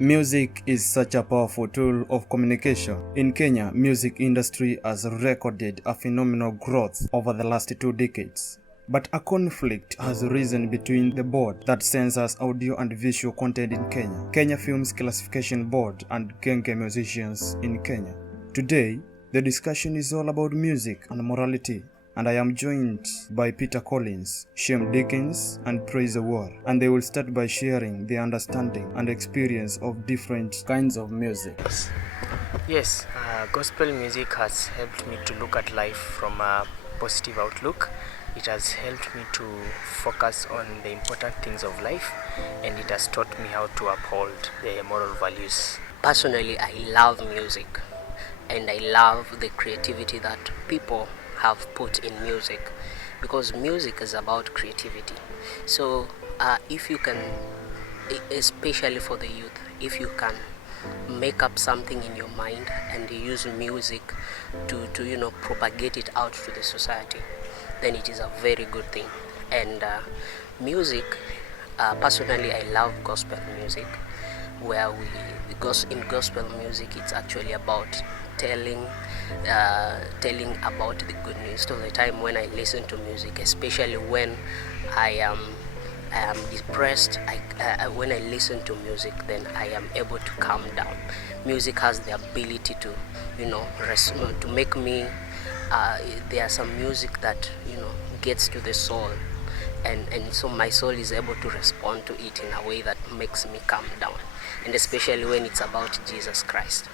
Music is such a powerful tool of communication. In Kenya, music industry has recorded a phenomenal growth over the last 2 decades. But a conflict has arisen between the board that censors audio and visual content in Kenya, Kenya Films Classification Board, and Genge musicians in Kenya. Today, the discussion is all about music and morality, and I am joined by Peter Collins, Shem Dickens, and Praise the War, and they will start by sharing their understanding and experience of different kinds of music. Yes, gospel music has helped me to look at life from a positive outlook. It has helped me to focus on the important things of life, and it has taught me how to uphold the moral values. Personally, I love music, and I love the creativity that people have put in music, because music is about creativity. So if you can, especially for the youth, if you can make up something in your mind and you use music to propagate it out to the society, then it is a very good thing. And music, personally, I love gospel music, where in gospel music it's actually about telling about the good news. So the time when I listen to music, especially when I am depressed, when I listen to music, then I am able to calm down. Music has the ability to to make me there are some music that gets to the soul, and so my soul is able to respond to it in a way that makes me calm down, and especially when it's about Jesus Christ.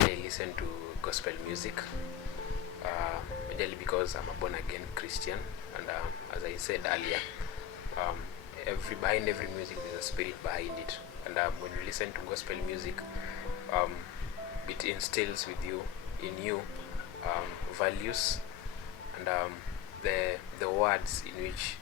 I listen to gospel music mainly because I'm a born again Christian, and as I said earlier, behind every music there's a spirit behind it, and when you listen to gospel music, it instills in you values, and the words in which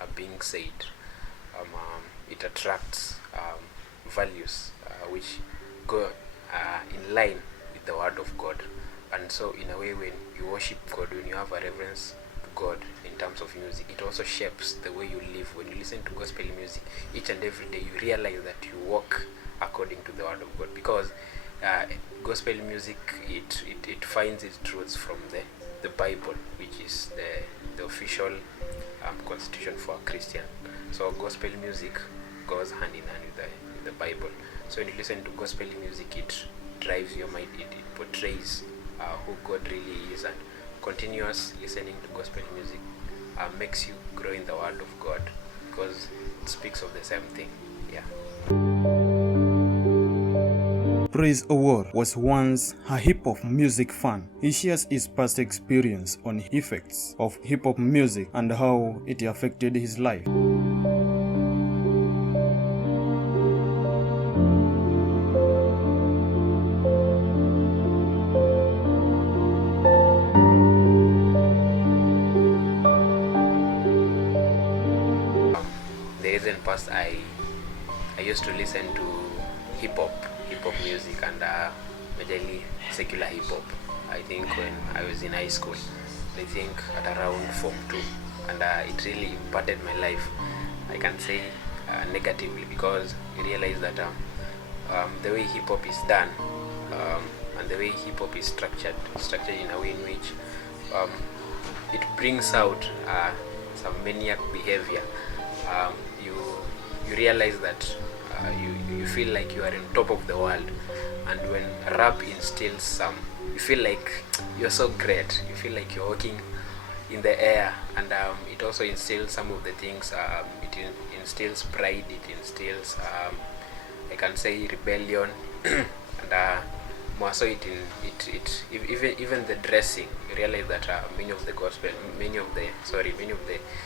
are being said, it attracts values which go in line with the word of God. And so in a way, when you worship God, when you have a reverence to God in terms of music, it also shapes the way you live. When you listen to gospel music each and every day, you realize that you walk according to the word of God, because gospel music, it finds its truths from the Bible, which is the official constitution for a Christian. So gospel music goes hand in hand with the Bible. So when you listen to gospel music, it drives your mind, it portrays who God really is, and continuous listening to gospel music makes you grow in the word of God, because it speaks of the same thing. Yeah. Praise Award was once a hip-hop music fan. He shares his past experience on effects of hip-hop music and how it affected his life. The recent past, I used to listen to hip hop music, and majorly secular hip hop. I think when I was in high school, I think at around Form 2, and it really impacted my life. I can say negatively, because you realize that the way hip hop is done, and the way hip hop is structured in a way in which it brings out some maniac behavior. You realize that you feel like you are on top of the world, and when rap instills you feel like you're so great, you feel like you're walking in the air, and it also instills some of the things. It instills pride, it instills I can say rebellion, and more so even the dressing. You realize that many of the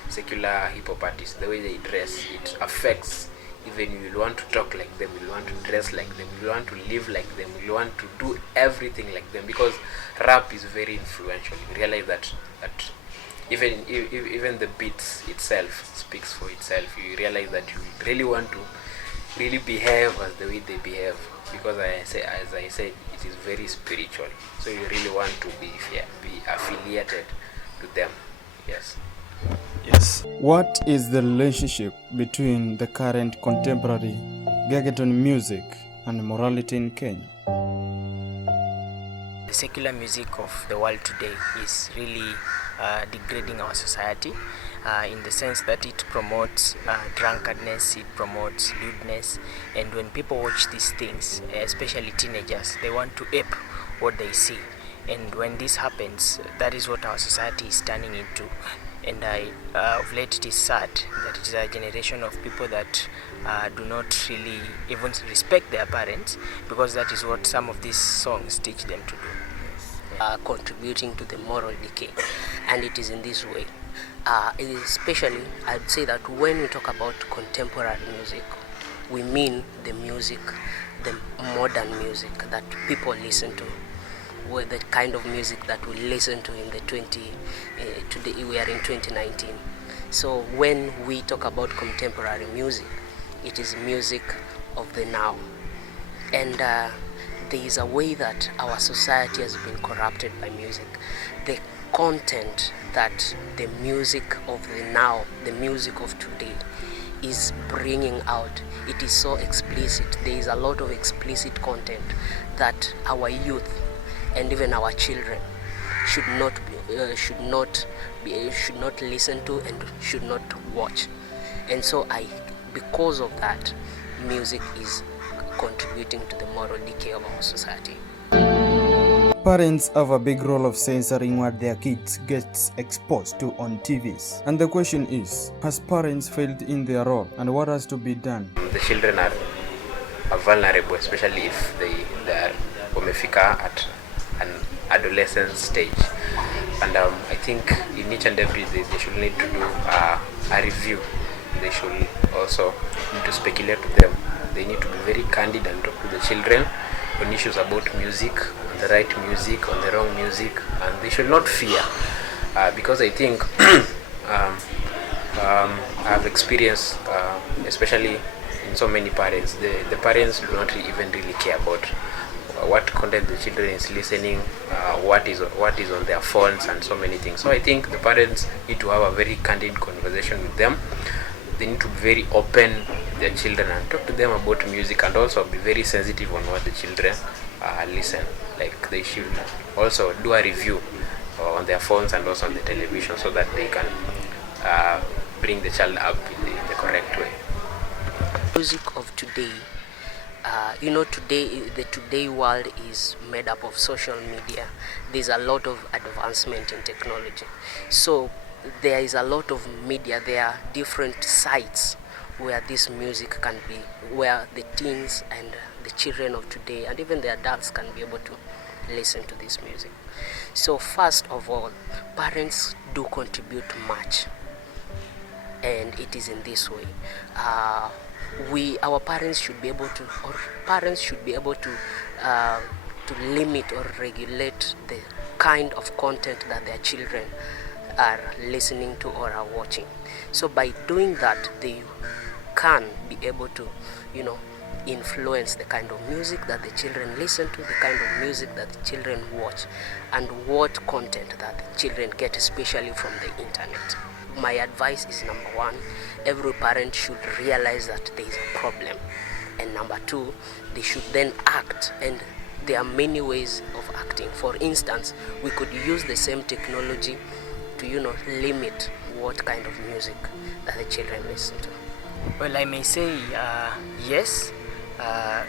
secular hip hop artists, the way they dress, it affects. Even you will want to talk like them, you will want to dress like them, you will want to live like them, you will want to do everything like them, because rap is very influential. You realize that even the beats itself speaks for itself. You realize that you really want to really behave as the way they behave, because as I said, it is very spiritual. So you really want to be affiliated to them. Yes. What is the relationship between the current contemporary reggaeton music and morality in Kenya. The secular music of the world today is really degrading our society in the sense that it promotes drunkenness, it promotes lewdness, and when people watch these things, especially teenagers, they want to ape what they see. And when this happens, that is what our society is turning into. And of late it is sad that it is a generation of people that do not really even respect their parents, because that is what some of these songs teach them to do. Contributing to the moral decay, and it is in this way. Especially, I'd say that when we talk about contemporary music, we mean the music, the modern music that people listen to, were the kind of music that we listen to in the today we are in 2019. So when we talk about contemporary music, it is music of the now. And there is a way that our society has been corrupted by music. The content that the music of the now, the music of today, is bringing out, it is so explicit. There is a lot of explicit content that our youth and even our children should not listen to and should not watch. And so because of that, music is contributing to the moral decay of our society. Parents have a big role of censoring what their kids get exposed to on TVs. And the question is, has parents failed in their role, and what has to be done? The children are vulnerable, especially if they are wamefika at an adolescent stage. And I think in each and every day they should need to do a review. They should also need to speculate to them. They need to be very candid and talk to the children on issues about music, on the right music, on the wrong music, and they should not fear, because I think I've experienced, especially in so many parents, the parents do not even really care about what content the children is listening, what is on their phones, and so many things. So I think the parents need to have a very candid conversation with them. They need to be very open with their children and talk to them about music, and also be very sensitive on what the children listen. Like they should also do a review on their phones and also on the television, so that they can bring the child up in the correct way. Music of today, the today world is made up of social media. There's a lot of advancement in technology. So there is a lot of media. There are different sites where this music can be, where the teens and the children of today and even the adults can be able to listen to this music. So first of all, parents do contribute much, and it is in this way. Our parents should be able to limit or regulate the kind of content that their children are listening to or are watching. So by doing that, they can be able to, influence the kind of music that the children listen to, the kind of music that the children watch, and what content that the children get, especially from the internet. My advice is, number one, every parent should realize that there is a problem, and number two, they should then act. And there are many ways of acting. For instance, we could use the same technology to limit what kind of music that the children listen to. Well, I may say yes,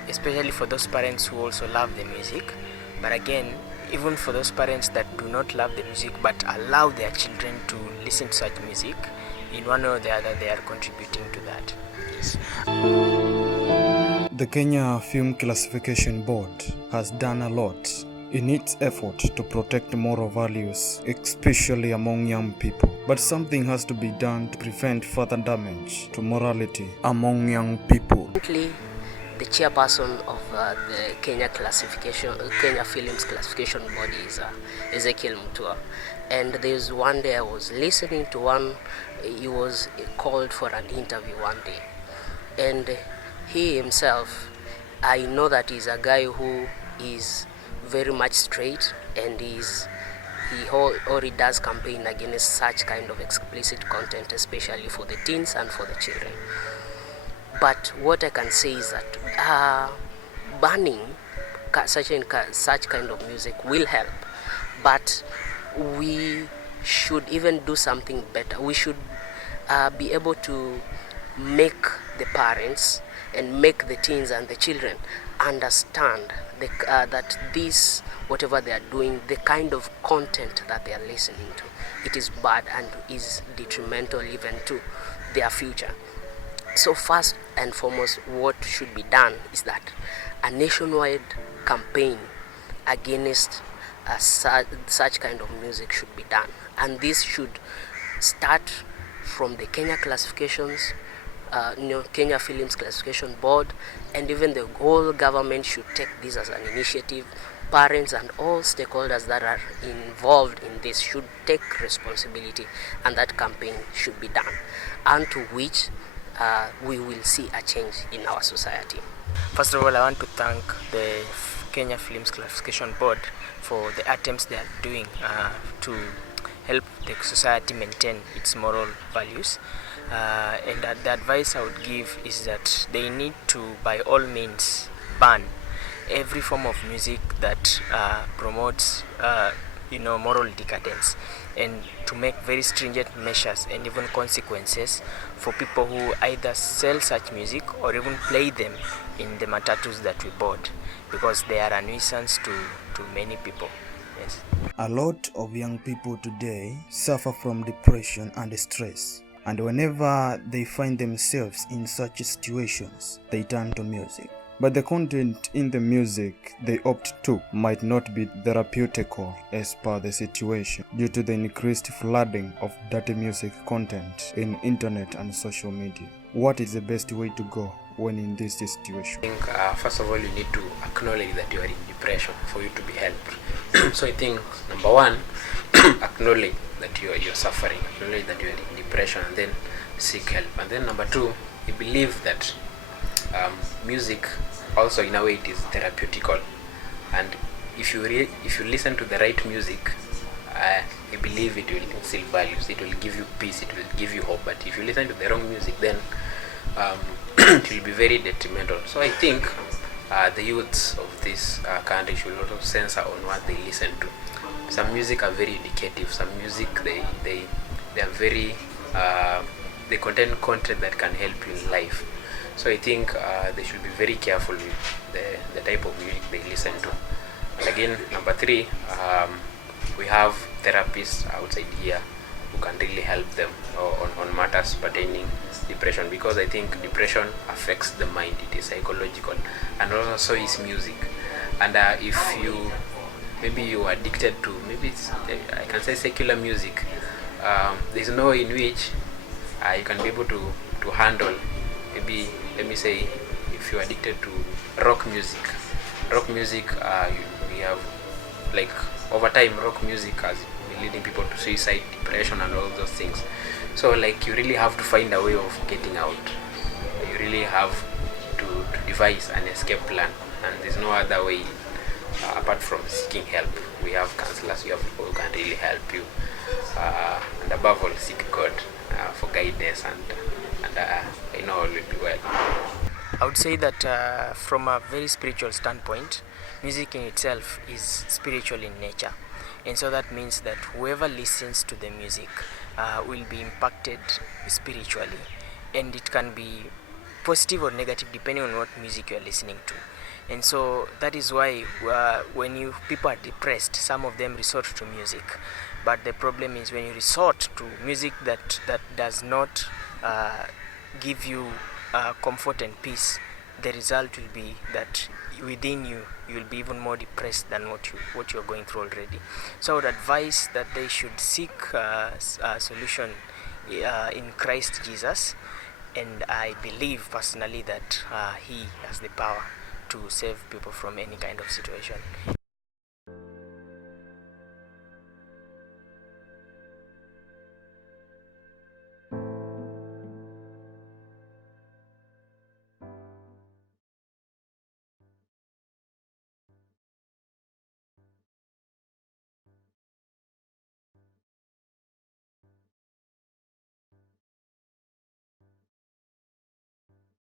especially for those parents who also love the music. But again, even for those parents that do not love the music but allow their children to listen to such music, in one way or the other, they are contributing to that. Yes. The Kenya Film Classification Board has done a lot in its effort to protect moral values, especially among young people. But something has to be done to prevent further damage to morality among young people. Currently, the chairperson of the Kenya Films Classification Board is Ezekiel Mutua. And there's one day I was listening to he was called for an interview one day. And he himself, I know that he's a guy who is very much straight, and he does campaign against such kind of explicit content, especially for the teens and for the children. But what I can say is that banning such kind of music will help, but we should even do something better. We should be able to make the parents and make the teens and the children understand that this, whatever they are doing, the kind of content that they are listening to, it is bad and is detrimental even to their future. So first and foremost, what should be done is that a nationwide campaign against such kind of music should be done, and this should start from the Kenya classifications, Kenya Films Classification Board, and even the whole government should take this as an initiative. Parents and all stakeholders that are involved in this should take responsibility, and that campaign should be done, and to which we will see a change in our society. First of all, I want to thank the Kenya Films Classification Board for the attempts they are doing to help the society maintain its moral values. And the advice I would give is that they need to, by all means, ban every form of music that promotes moral decadence, and to make very stringent measures and even consequences for people who either sell such music or even play them in the matatus that we board, because they are a nuisance to many people. Yes. A lot of young people today suffer from depression and stress, and whenever they find themselves in such situations, they turn to music. But the content in the music they opt to might not be therapeutical as per the situation, due to the increased flooding of dirty music content in internet and social media. What is the best way to go when in this situation? I think first of all, you need to acknowledge that you are in depression for you to be helped. So I think number one, acknowledge that you're suffering, acknowledge that you're in depression, and then seek help. And then number two, I believe that music also in a way it is therapeutical, and if you listen to the right music, I believe it will instill values, it will give you peace, it will give you hope. But if you listen to the wrong music, then it will be very detrimental. So I think the youths of this country should also censor on what they listen to. Some music are very indicative, some music they are very they contain content that can help you in life. So I think they should be very careful with the type of music they listen to. And again, number three, we have therapists outside here who can really help them on matters pertaining depression, because I think depression affects the mind, it is psychological, and also is music. And if maybe you are addicted to, maybe I can say secular music, there's no way in which you can be able to handle. Maybe let me say, if you're addicted to rock music, we have, like, over time rock music has been leading people to suicide, depression, and all those things. So like, you really have to find a way of getting out. You really have to devise an escape plan, and there's no other way apart from seeking help. We have counselors, we have people who can really help you, and above all, seek God for guidance, and I know all will be well. I would say that from a very spiritual standpoint, music in itself is spiritual in nature, and so that means that whoever listens to the music will be impacted spiritually, and it can be positive or negative depending on what music you are listening to. And so that is why when people are depressed, some of them resort to music. But the problem is when you resort to music that does not give you comfort and peace, the result will be that within you will be even more depressed than what you're going through already. So I would advise that they should seek a solution in Christ Jesus, and I believe personally that he has the power to save people from any kind of situation.